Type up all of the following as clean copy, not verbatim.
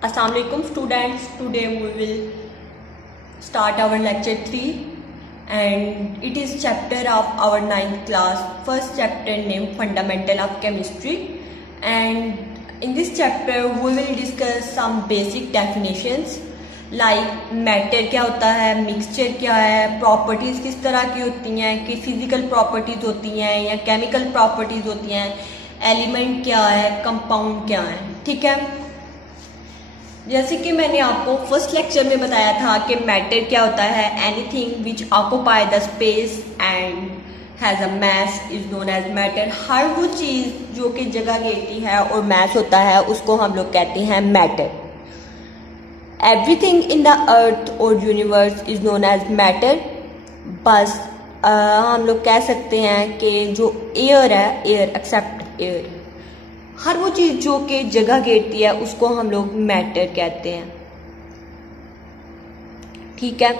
Assalamualaikum students. Today we will start our lecture 3 and it is chapter of our 9th class. First chapter named Fundamental of Chemistry, and in this chapter we will discuss some basic definitions like matter क्या होता है, mixture क्या है, properties किस तरह की होती हैं, कि physical properties होती हैं या chemical properties होती हैं, element क्या है, compound क्या है. ठीक है, जैसे कि मैंने आपको फर्स्ट लेक्चर में बताया था कि मैटर क्या होता है. Anything which occupy the space and has a mass is known as matter. हर वो चीज़ जो कि जगह लेती है और मैस होता है उसको हम लोग कहते हैं matter. Everything in the earth और universe is known as matter. बस हम लोग कह सकते हैं कि जो एयर है, एयर एक्सेप्ट एयर, हर वो चीज़ जो कि जगह घेरती है उसको हम लोग मैटर कहते हैं. ठीक है,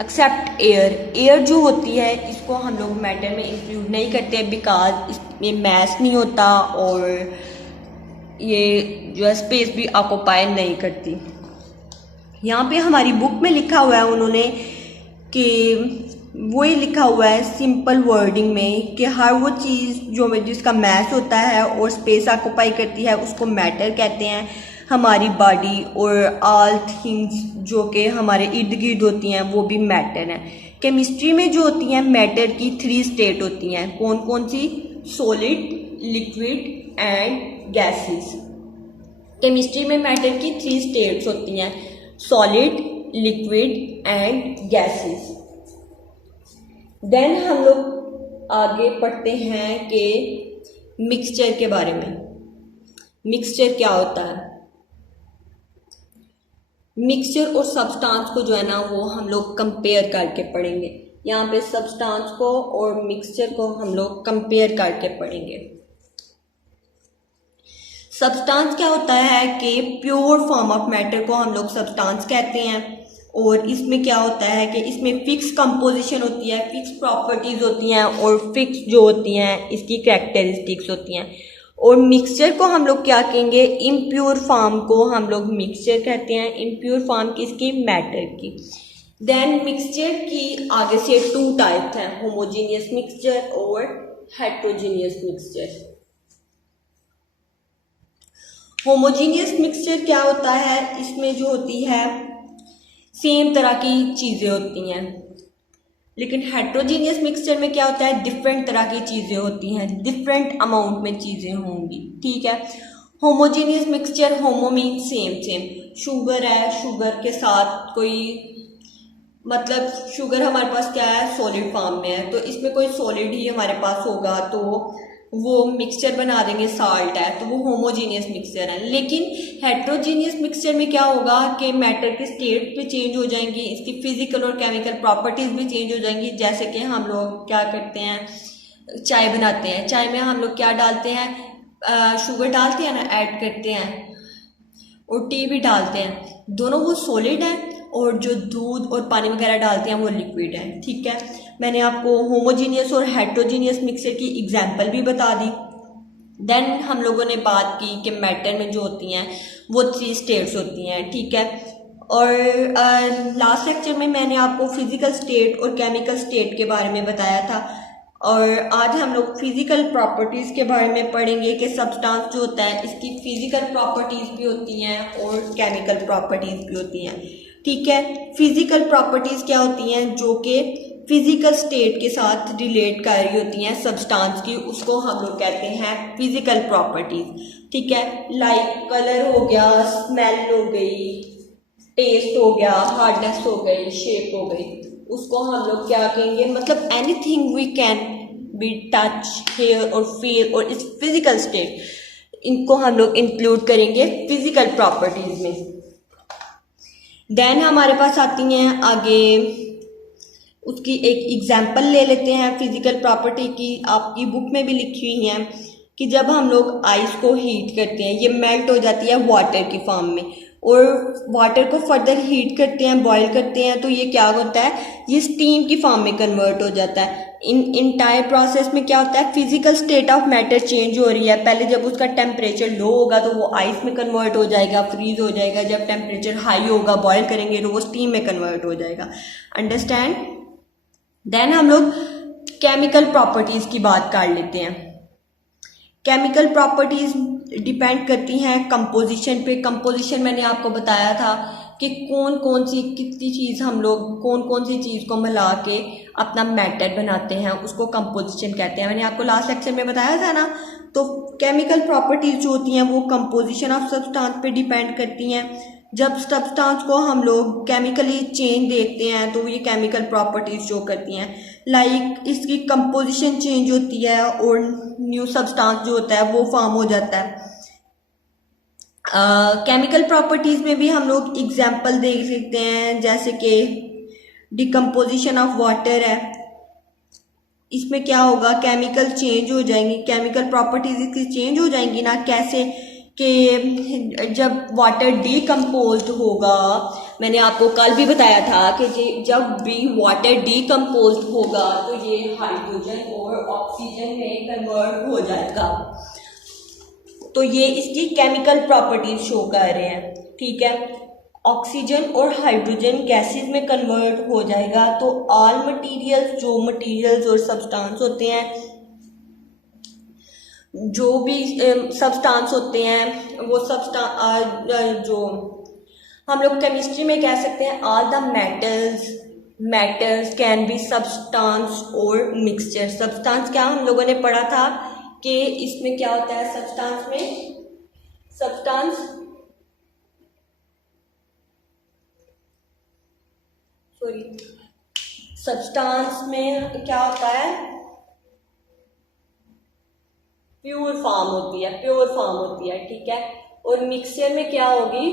एक्सेप्ट एयर. एयर जो होती है इसको हम लोग मैटर में इंक्लूड नहीं करते बिकॉज इसमें मैस नहीं होता और ये जो है स्पेस भी ऑक्यूपाई नहीं करती. यहाँ पे हमारी बुक में लिखा हुआ है उन्होंने कि वही लिखा हुआ है सिंपल वर्डिंग में कि हर वो चीज़ जो जिसका मैस होता है और स्पेस ऑक्यूपाई करती है उसको मैटर कहते हैं. हमारी बॉडी और ऑल थिंग्स जो कि हमारे इर्द गिर्द होती हैं वो भी मैटर हैं. केमिस्ट्री में जो होती हैं मैटर की 3 स्टेट होती हैं. कौन कौन सी? Solid, liquid and gases. Chemistry में मैटर की 3 स्टेट्स होती हैं, solid, liquid and gases. Then हम लोग आगे पढ़ते हैं कि मिक्सचर के बारे में. मिक्सचर क्या होता है? मिक्सचर और सब्सटेंस को जो है ना वो हम लोग कंपेयर करके पढ़ेंगे. यहाँ पे सब्सटेंस को और मिक्सचर को हम लोग कंपेयर करके पढ़ेंगे. सब्सटेंस क्या होता है कि प्योर फॉर्म ऑफ मैटर को हम लोग सब्सटेंस कहते हैं. और इसमें क्या होता है कि इसमें फिक्स कंपोजिशन होती है, फिक्स प्रॉपर्टीज होती हैं और फिक्स जो होती हैं इसकी कैरेक्टरिस्टिक्स होती हैं. और मिक्सचर को हम लोग क्या कहेंगे? इम्प्योर फॉर्म को हम लोग मिक्सचर कहते हैं. इम्प्योर फॉर्म किसकी? मैटर की. देन मिक्सचर की आगे से 2 टाइप्स हैं, होमोजीनियस मिक्सचर और हेट्रोजीनियस मिक्सचर. होमोजीनियस मिक्सचर क्या होता है? इसमें जो होती है सेम तरह की चीज़ें होती हैं. लेकिन हेट्रोजीनियस मिक्सचर में क्या होता है? डिफरेंट तरह की चीज़ें होती हैं, डिफरेंट अमाउंट में चीज़ें होंगी. ठीक है. Homogeneous mixture, homo mean same same. Sugar है, शुगर के साथ कोई मतलब शुगर हमारे पास क्या है? सॉलिड फॉर्म में है, तो इसमें कोई सॉलिड ही हमारे पास होगा तो वो मिक्सचर बना देंगे. साल्ट है तो वो होमोजीनियस मिक्सचर है. लेकिन हेट्रोजीनियस मिक्सचर में क्या होगा कि मैटर की स्टेट भी चेंज हो जाएंगी, इसकी फिजिकल और केमिकल प्रॉपर्टीज भी चेंज हो जाएंगी. जैसे कि हम लोग क्या करते हैं, चाय बनाते हैं, चाय में हम लोग क्या डालते हैं? शुगर डालते हैं ना, ऐड करते हैं, और टी भी डालते हैं. दोनों वो सॉलिड है और जो दूध और पानी वगैरह डालते हैं वो लिक्विड है. ठीक है, मैंने आपको होमोजीनियस और हेट्रोजीनियस मिक्सचर की एग्जांपल भी बता दी. देन हम लोगों ने बात की कि मैटर में जो होती हैं वो 3 स्टेट्स होती हैं. ठीक है, और लास्ट लेक्चर में मैंने आपको फिजिकल स्टेट और केमिकल स्टेट के बारे में बताया था. और आज हम लोग फिजिकल प्रॉपर्टीज़ के बारे में पढ़ेंगे कि सब्सटेंस जो होता है इसकी फिजिकल प्रॉपर्टीज़ भी होती हैं और केमिकल प्रॉपर्टीज़ भी होती हैं. ठीक है, फिजिकल प्रॉपर्टीज़ क्या होती हैं? जो कि फिजिकल स्टेट के साथ रिलेट कर रही होती हैं सब्सटेंस की, उसको हम लोग कहते हैं फिजिकल प्रॉपर्टीज़. ठीक है, लाइक कलर हो गया, स्मेल हो गई, टेस्ट हो गया, हार्डनेस हो गई, शेप हो गई, उसको हम लोग क्या कहेंगे? मतलब anything we can be touch, hair और फील और इस फिजिकल स्टेट, इनको हम लोग इंक्लूड करेंगे फिजिकल प्रॉपर्टीज में. देन हमारे पास आती हैं आगे, उसकी एक एग्जाम्पल ले लेते हैं फिजिकल प्रॉपर्टी की. आपकी बुक में भी लिखी हुई है कि जब हम लोग आइस को हीट करते हैं ये मेल्ट हो जाती है वाटर की फॉर्म में, और वाटर को फर्दर हीट करते हैं, बॉईल करते हैं, तो ये क्या होता है, ये स्टीम की फॉर्म में कन्वर्ट हो जाता है। इन इंटायर प्रोसेस में क्या होता है, physical state of matter change हो रही है। पहले जब उसका टेम्परेचर लो होगा तो वो आइस में कन्वर्ट हो जाएगा, फ्रीज हो जाएगा। जब टेम्परेचर हाई होगा, बॉयल करेंगे तो वो स्टीम में कन्वर्ट हो जाएगा। अंडरस्टैंड। देन हम लोग केमिकल प्रॉपर्टीज की बात कर लेते हैं। केमिकल प्रॉपर्टीज डिपेंड करती हैं कंपोजिशन पे। कंपोजिशन मैंने आपको बताया था कि कौन कौन सी कितनी चीज़ हम लोग कौन कौन सी चीज़ को मिला के अपना मैटर बनाते हैं, उसको कंपोजिशन कहते हैं। मैंने आपको लास्ट लेक्चर में बताया था ना। तो केमिकल प्रॉपर्टीज जो होती हैं वो कंपोजिशन ऑफ सब्सटेंस पे डिपेंड करती हैं। जब सब्सटेंस को हम लोग केमिकली चेंज देखते हैं तो ये केमिकल प्रॉपर्टीज शो करती हैं। लाइक इसकी कंपोजिशन चेंज होती है और न्यू सब्सटेंस जो होता है वो फॉर्म हो जाता है। केमिकल प्रॉपर्टीज में भी हम लोग एग्जाम्पल देख सकते हैं, जैसे कि डिकम्पोजिशन ऑफ वाटर है। इसमें क्या होगा, केमिकल चेंज हो जाएंगी, केमिकल प्रॉपर्टीज इसकी चेंज हो जाएंगी ना। कैसे कि जब वाटर डीकम्पोज्ड होगा, मैंने आपको कल भी बताया था कि जब भी वाटर डीकम्पोज्ड होगा तो ये हाइड्रोजन और ऑक्सीजन में कन्वर्ट हो जाएगा। तो ये इसकी केमिकल प्रॉपर्टीज शो कर रहे हैं, ठीक है। ऑक्सीजन और हाइड्रोजन गैसेस में कन्वर्ट हो जाएगा। तो ऑल मटेरियल्स, जो मटेरियल्स और सब्सटेंस होते हैं, जो भी सब्सटेंस होते हैं वो जो हम लोग केमिस्ट्री में कह सकते हैं, all the metals can be substance और मिक्सचर। सब्सटेंस क्या हम लोगों ने पढ़ा था कि इसमें क्या होता है, सब्सटेंस में क्या होता है, प्योर फॉर्म होती है, ठीक है। और मिक्सचर में क्या होगी,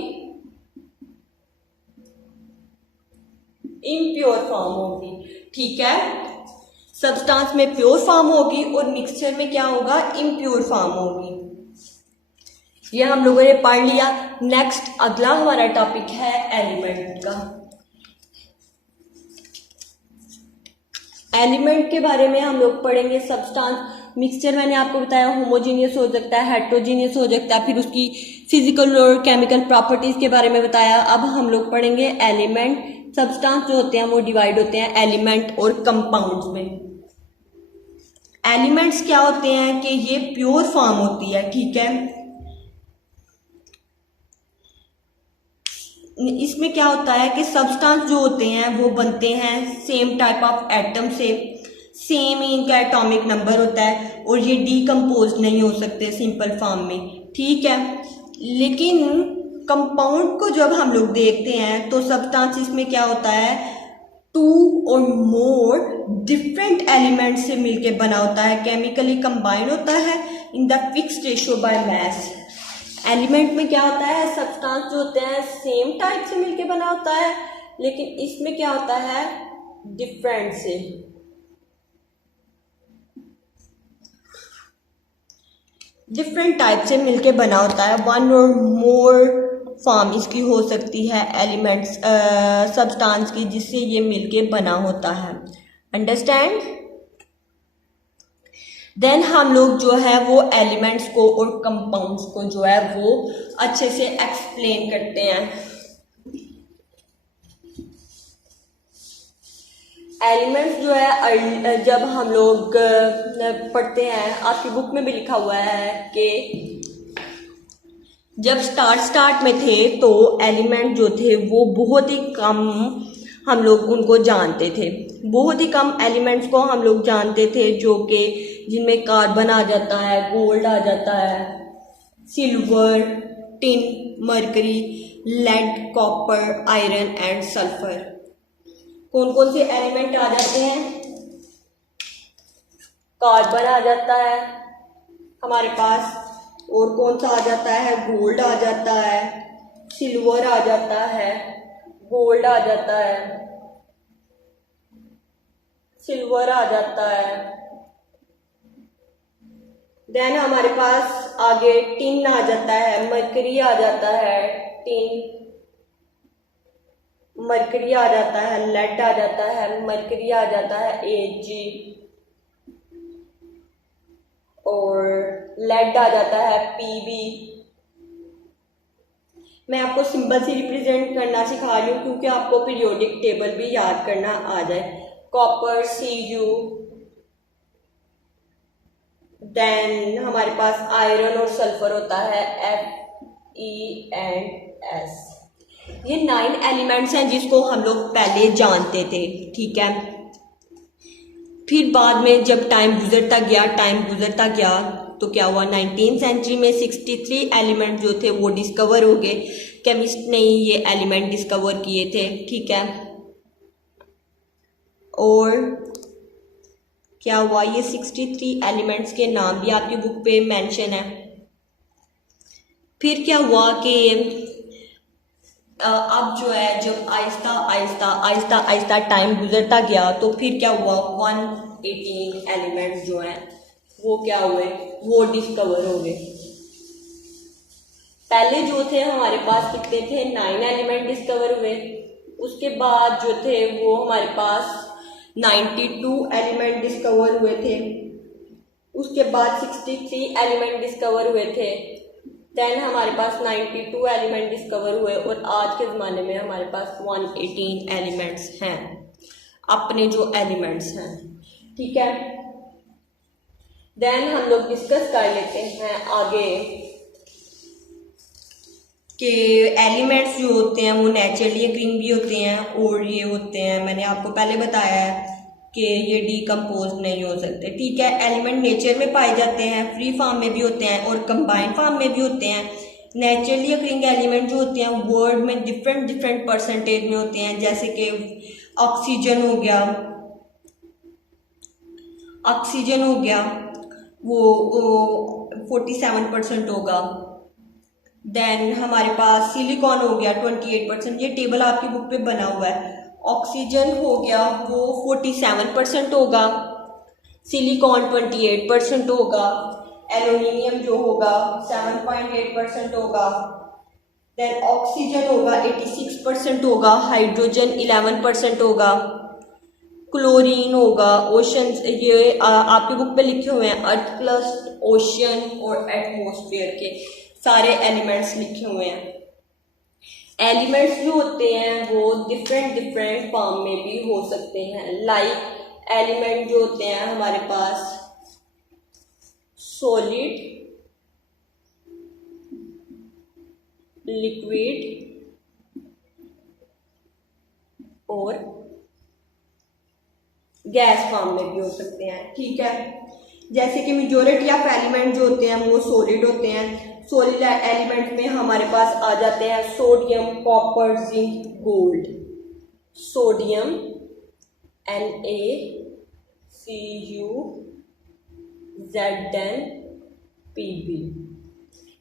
इम्प्योर फॉर्म होगी, ठीक है। सब्सटेंस में प्योर फॉर्म होगी और मिक्सचर में क्या होगा, इम्प्योर फॉर्म होगी। ये हम लोगों ने पढ़ लिया। नेक्स्ट अगला हमारा टॉपिक है एलिमेंट का। एलिमेंट के बारे में हम लोग पढ़ेंगे। सब्सटेंस, मिक्सचर मैंने आपको बताया होमोजीनियस हो सकता है, हेट्रोजीनियस हो सकता है, फिर उसकी फिजिकल और केमिकल प्रॉपर्टीज के बारे में बताया। अब हम लोग पढ़ेंगे एलिमेंट। सब्सटेंस जो होते हैं वो डिवाइड होते हैं एलिमेंट और कंपाउंड्स में। एलिमेंट्स क्या होते हैं कि ये प्योर फॉर्म होती है, ठीक है। इसमें क्या होता है कि सब्सटेंस जो होते हैं वो बनते हैं सेम टाइप ऑफ एटम से, सेम ही इनका एटॉमिक नंबर होता है और ये डीकम्पोज नहीं हो सकते सिंपल फॉर्म में, ठीक है। लेकिन कंपाउंड को जब हम लोग देखते हैं तो सब्सटेंस इसमें क्या होता है, 2 और मोर डिफरेंट एलिमेंट से मिलके बना होता है, केमिकली कंबाइन होता है in the fixed ratio by mass. Element में क्या होता है, सब्सटेंस जो होते हैं सेम टाइप से मिलके बना होता है, लेकिन इसमें क्या होता है, डिफरेंट से। डिफरेंट टाइप से मिलके बना होता है। 1 और मोर फॉर्म इसकी हो सकती है एलिमेंट्स सब्सटेंस की, जिससे ये मिलके बना होता है। अंडरस्टैंड। देन हम लोग जो है वो एलिमेंट्स को और कंपाउंड्स को जो है वो अच्छे से एक्सप्लेन करते हैं। एलिमेंट्स जो है जब हम लोग पढ़ते हैं, आपकी बुक में भी लिखा हुआ है कि जब स्टार्ट में थे तो एलिमेंट जो थे वो बहुत ही कम हम लोग उनको जानते थे। बहुत ही कम एलिमेंट्स को हम लोग जानते थे, जो कि जिनमें कार्बन आ जाता है, गोल्ड आ जाता है, silver, tin, mercury, lead, copper, iron and sulphur. कौन कौन से एलिमेंट आ जाते हैं, कार्बन आ जाता है हमारे पास, और कौन सा आ जाता है, गोल्ड आ जाता है, सिल्वर आ जाता है, गोल्ड आ जाता है, सिल्वर आ जाता है। देन हमारे पास आगे टिन आ जाता है, मरकरी आ जाता है, टिन, मरकरी आ जाता है, लेड आ जाता है, मरकरी आ जाता है Ag, और लेड आ जाता है Pb। मैं आपको सिंबल से रिप्रेजेंट करना सिखा रही हूँ क्योंकि आपको पीरियोडिक टेबल भी याद करना आ जाए। कॉपर Cu, देन हमारे पास आयरन और सल्फर होता है Fe&S। ये 9 एलिमेंट्स हैं जिसको हम लोग पहले जानते थे, ठीक है। फिर बाद में जब टाइम गुजरता गया तो क्या हुआ, 19th सेंचुरी में 63 एलिमेंट जो थे वो डिस्कवर हो गए। केमिस्ट ने ये एलिमेंट डिस्कवर किए थे, ठीक है। और क्या हुआ, ये 63 एलिमेंट्स के नाम भी आपकी बुक पे मेंशन है। फिर क्या हुआ कि अब जो है जब आहिस्ता आहिस्ता टाइम गुजरता गया तो फिर क्या हुआ, 118 एलिमेंट्स जो हैं वो क्या हुए, वो डिस्कवर हो गए। पहले जो थे हमारे पास कितने थे, 9 एलिमेंट डिस्कवर हुए। उसके बाद जो थे वो हमारे पास 92 एलिमेंट डिस्कवर हुए थे। उसके बाद 63 एलिमेंट डिस्कवर हुए थे। देन हमारे पास 92 एलिमेंट डिस्कवर हुए और आज के ज़माने में हमारे पास 118 एलिमेंट्स हैं, अपने जो एलिमेंट्स हैं, ठीक है। देन हम लोग डिस्कस कर लेते हैं आगे कि एलिमेंट्स जो होते हैं वो नेचुरली अकरिंग भी होते हैं और ये होते हैं, मैंने आपको पहले बताया है कि ये डीकम्पोज नहीं हो सकते, ठीक है। एलिमेंट नेचर में पाए जाते हैं, फ्री फॉर्म में भी होते हैं और कंबाइंड फॉर्म में भी होते हैं। नेचुरली अकरिंग एलिमेंट जो होते हैं वर्ल्ड में डिफरेंट परसेंटेज में होते हैं, जैसे कि ऑक्सीजन हो गया वो 47% होगा। देन हमारे पास सिलिकॉन हो गया 28%, ये टेबल आपकी बुक पे बना हुआ है। ऑक्सीजन हो गया वो 47% होगा, सिलिकॉन 28% होगा, एल्यूमिनियम जो होगा 7.8% होगा, देन ऑक्सीजन होगा 86% होगा, हाइड्रोजन 11% होगा, क्लोरीन होगा, ओशन, ये आपकी बुक पे लिखे हुए हैं, अर्थ प्लस ओशन और एटमॉस्फेयर के सारे एलिमेंट्स लिखे हुए हैं। एलिमेंट्स जो होते हैं वो डिफरेंट फॉर्म में भी हो सकते हैं। लाइक एलिमेंट जो होते हैं हमारे पास सॉलिड, लिक्विड और गैस फॉर्म में भी हो सकते हैं, ठीक है। जैसे कि मेजॉरिटी ऑफ एलिमेंट जो होते हैं वो सॉलिड होते हैं। सॉलिड एलिमेंट में हमारे पास आ जाते हैं sodium, copper, zinc, gold. Sodium NaCuZnPb,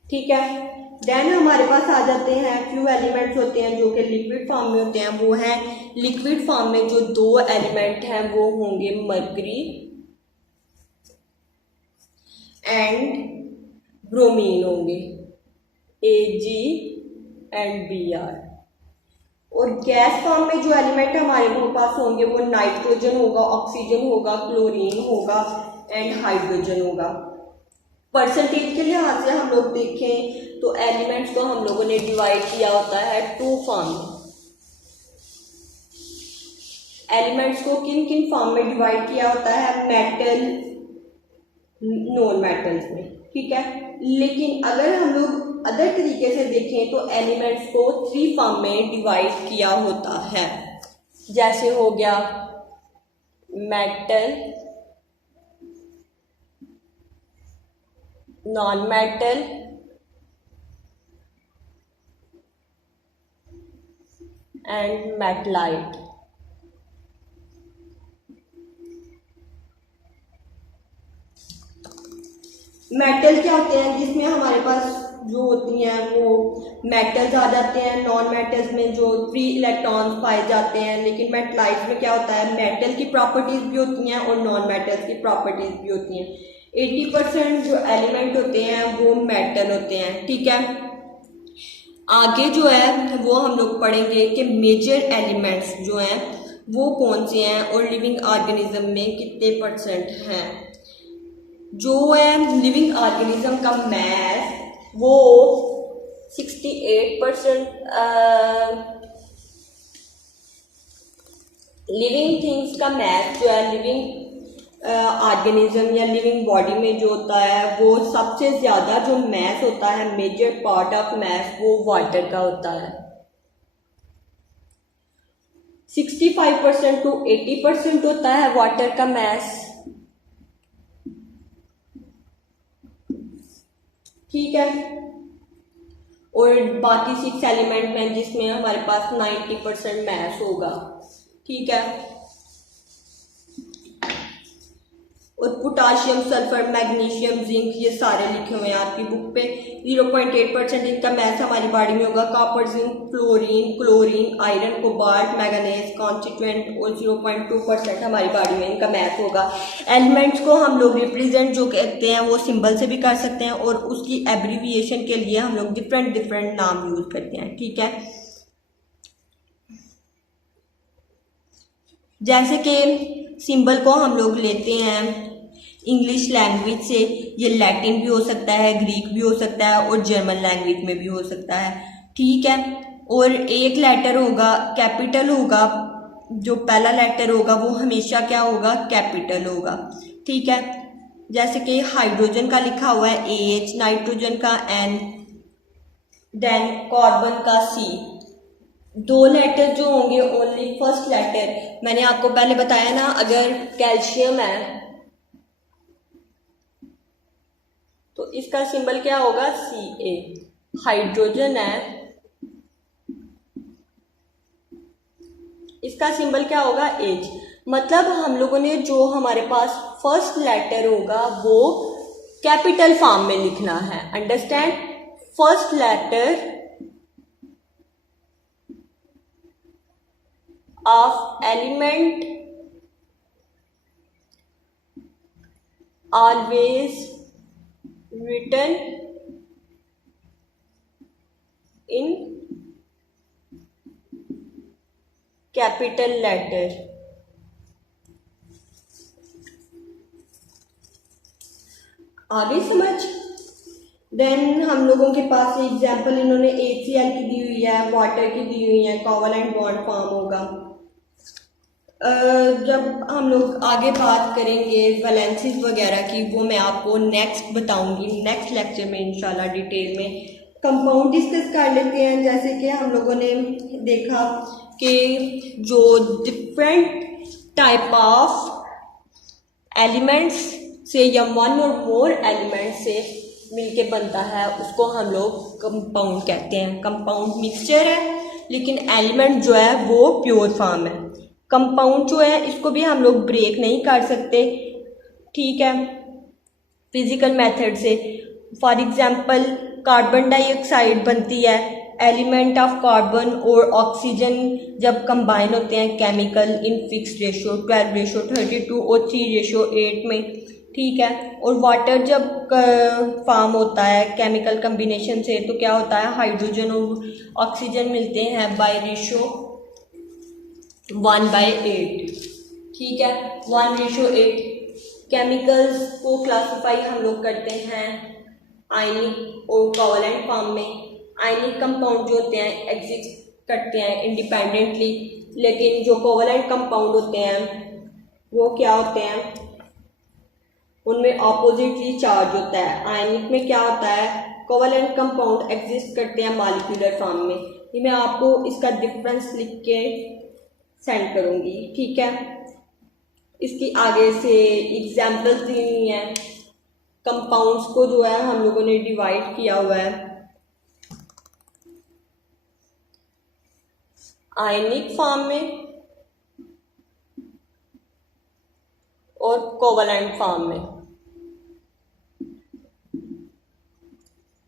ठीक है। देन हमारे पास आ जाते हैं फ्यू एलिमेंट्स होते हैं जो कि लिक्विड फॉर्म में होते हैं। वो हैं लिक्विड फॉर्म में जो 2 एलिमेंट हैं वो होंगे मरकरी एंड ब्रोमीन होंगे, Ag एंड Br। और गैस फॉर्म में जो एलिमेंट हमारे पास होंगे वो नाइट्रोजन होगा, ऑक्सीजन होगा, क्लोरीन होगा एंड हाइड्रोजन होगा। परसेंटेज के लिहाज से हम लोग देखें तो एलिमेंट्स को हम लोगों ने डिवाइड किया होता है 2 फॉर्म में। एलिमेंट्स को किन किन फॉर्म में डिवाइड किया होता है, मेटल, नॉन मेटल्स में, ठीक है। लेकिन अगर हम लोग अदर तरीके से देखें तो एलिमेंट्स को 3 फॉर्म में डिवाइड किया होता है। जैसे हो गया metal, non metal and मेटलाइट। Metal क्या होते हैं, जिसमें हमारे पास जो होती हैं वो मेटल्स आ जाते हैं। नॉन मेटल्स में जो फ्री इलेक्ट्रॉन्स पाए जाते हैं। लेकिन मेटलाइट्स में क्या होता है, मेटल की प्रॉपर्टीज भी होती हैं और नॉन मेटल्स की प्रॉपर्टीज भी होती हैं। 80% जो एलिमेंट होते हैं वो मेटल होते हैं, ठीक है। आगे जो है वो हम लोग पढ़ेंगे कि मेजर एलिमेंट्स जो हैं वो कौन से हैं और लिविंग ऑर्गेनिज्म में कितने परसेंट हैं। जो है लिविंग ऑर्गेनिज्म का मैथ वो 68%, लिविंग थिंग्स का मैथ जो है लिविंग ऑर्गेनिज्म या लिविंग बॉडी में जो होता है वो सबसे ज़्यादा जो मैथ होता है, मेजर पार्ट ऑफ मैथ वो वाटर का होता है। 65% to 80% होता है वाटर का मैथ। ठीक है, और बाकी 6 एलिमेंट में जिसमें हमारे पास 90% मैथ होगा। ठीक है, और पोटाशियम, सल्फर, मैग्नीशियम, जिंक ये सारे लिखे हुए हैं आपकी बुक पे। 0.8% इनका मैथ हमारी बॉडी में होगा। Copper, zinc, fluorine, chlorine, iron, cobalt, manganese constituent और 0.2% हमारी बॉडी में इनका मैथ होगा। एलिमेंट्स को हम लोग रिप्रेजेंट जो कहते हैं वो सिंबल से भी कर सकते हैं और उसकी एब्रीविएशन के लिए हम लोग डिफरेंट नाम यूज करते हैं। ठीक है, जैसे कि सिंबल को हम लोग लेते हैं इंग्लिश लैंग्वेज से, ये लैटिन भी हो सकता है, ग्रीक भी हो सकता है और जर्मन लैंग्वेज में भी हो सकता है। ठीक है, और एक लेटर होगा कैपिटल होगा, जो पहला लेटर होगा वो हमेशा क्या होगा, कैपिटल होगा। ठीक है, जैसे कि हाइड्रोजन का लिखा हुआ है H, नाइट्रोजन का N, देन कार्बन का C। 2 लेटर जो होंगे ओनली फर्स्ट लेटर, मैंने आपको पहले बताया ना, अगर कैल्शियम है तो इसका सिंबल क्या होगा, Ca। हाइड्रोजन है, इसका सिंबल क्या होगा, H। मतलब हम लोगों ने जो हमारे पास फर्स्ट लेटर होगा वो कैपिटल फॉर्म में लिखना है। Understand, first letter of element always written in capital letter। आगे समझ। देन हम लोगों के पास एग्जाम्पल इन्होंने HCl की दी हुई है, वाटर की दी हुई है, कोवलेंट बॉन्ड फॉर्म होगा। जब हम लोग आगे बात करेंगे वैलेंसीज वगैरह की, वो मैं आपको नेक्स्ट बताऊंगी, नेक्स्ट लेक्चर में इंशाल्लाह डिटेल में। कंपाउंड डिस्कस कर लेते हैं। जैसे कि हम लोगों ने देखा कि जो डिफरेंट टाइप ऑफ एलिमेंट्स से या वन और मोर एलिमेंट से मिलके बनता है उसको हम लोग कंपाउंड कहते हैं। कंपाउंड मिक्सचर है लेकिन एलिमेंट जो है वो प्योर फॉर्म है। कंपाउंड जो है इसको भी हम लोग ब्रेक नहीं कर सकते, ठीक है, फिजिकल मेथड से। फॉर एग्जांपल कार्बन डाइऑक्साइड बनती है, एलिमेंट ऑफ कार्बन और ऑक्सीजन जब कंबाइन होते हैं केमिकल इन फिक्स रेशो 12:32 और 3:8 में, ठीक है। और वाटर जब फॉर्म होता है केमिकल कम्बिनेशन से तो क्या होता है, हाइड्रोजन और ऑक्सीजन मिलते हैं बाय रेशो 1/8, ठीक है, 1:8। केमिकल्स को क्लासिफाई हम लोग करते हैं आयनिक और कोवलेंट फॉर्म में। आयनिक कंपाउंड जो होते हैं एग्जिस्ट करते हैं इंडिपेंडेंटली, लेकिन जो कोवलेंट कंपाउंड होते हैं वो क्या होते हैं, उनमें ऑपोजिटली चार्ज होता है। आयनिक में क्या होता है, कोवलेंट कंपाउंड एग्जिस्ट करते हैं मॉलिक्यूलर फॉर्म में। ये मैं आपको इसका डिफरेंस लिख के सेंड करूंगी, ठीक है। इसकी आगे से एग्जाम्पल्स दी हुई हैं। कंपाउंड्स को जो है हम लोगों ने डिवाइड किया हुआ है आयनिक फॉर्म में और कोवलेंट फॉर्म में।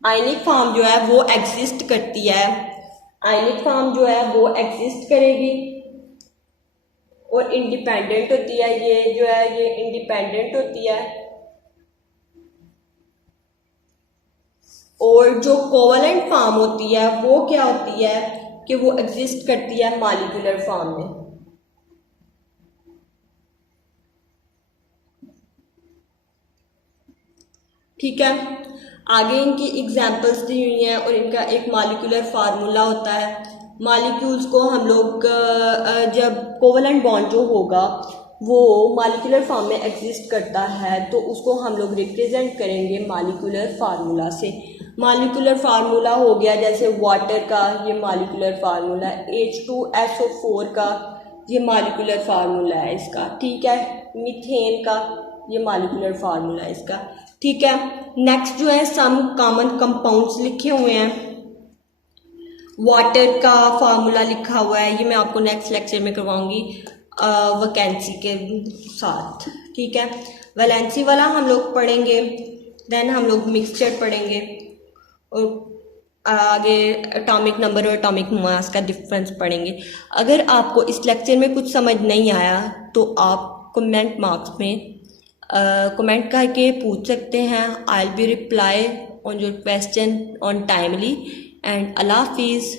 आयनिक फॉर्म जो है वो एग्जिस्ट करती है, आयनिक फॉर्म जो है वो एग्जिस्ट करेगी और इंडिपेंडेंट होती है। ये जो है ये इंडिपेंडेंट होती है और जो कोवलेंट फॉर्म होती है वो क्या होती है कि वो एग्जिस्ट करती है मॉलिक्यूलर फॉर्म में। ठीक है, आगे इनकी एग्जांपल्स दी हुई हैं और इनका एक मॉलिक्यूलर फार्मूला होता है। मॉलिक्यूल्स को हम लोग जब कोवलेंट बॉन्ड जो होगा वो मॉलिक्यूलर फॉर्म में एग्जिस्ट करता है तो उसको हम लोग रिप्रेजेंट करेंगे मॉलिक्यूलर फार्मूला से। मॉलिक्यूलर फार्मूला हो गया जैसे वाटर का, ये मॉलिक्यूलर फार्मूला, H2SO4 का ये मॉलिक्यूलर फार्मूला है इसका। ठीक है, मीथेन का ये मॉलिक्यूलर फार्मूला है इसका। ठीक है, नेक्स्ट जो है सम कॉमन कंपाउंड्स लिखे हुए हैं। वाटर का फार्मूला लिखा हुआ है, ये मैं आपको नेक्स्ट लेक्चर में करवाऊंगी वैकेंसी के साथ। ठीक है, वैलेंसी वाला हम लोग पढ़ेंगे, देन हम लोग मिक्सचर पढ़ेंगे और आगे एटॉमिक नंबर और एटॉमिक मास का डिफरेंस पढ़ेंगे। अगर आपको इस लेक्चर में कुछ समझ नहीं आया तो आप कमेंट मार्क्स में कमेंट करके पूछ सकते हैं। I will be reply on your question on timely and अल्लाह हाफिज़।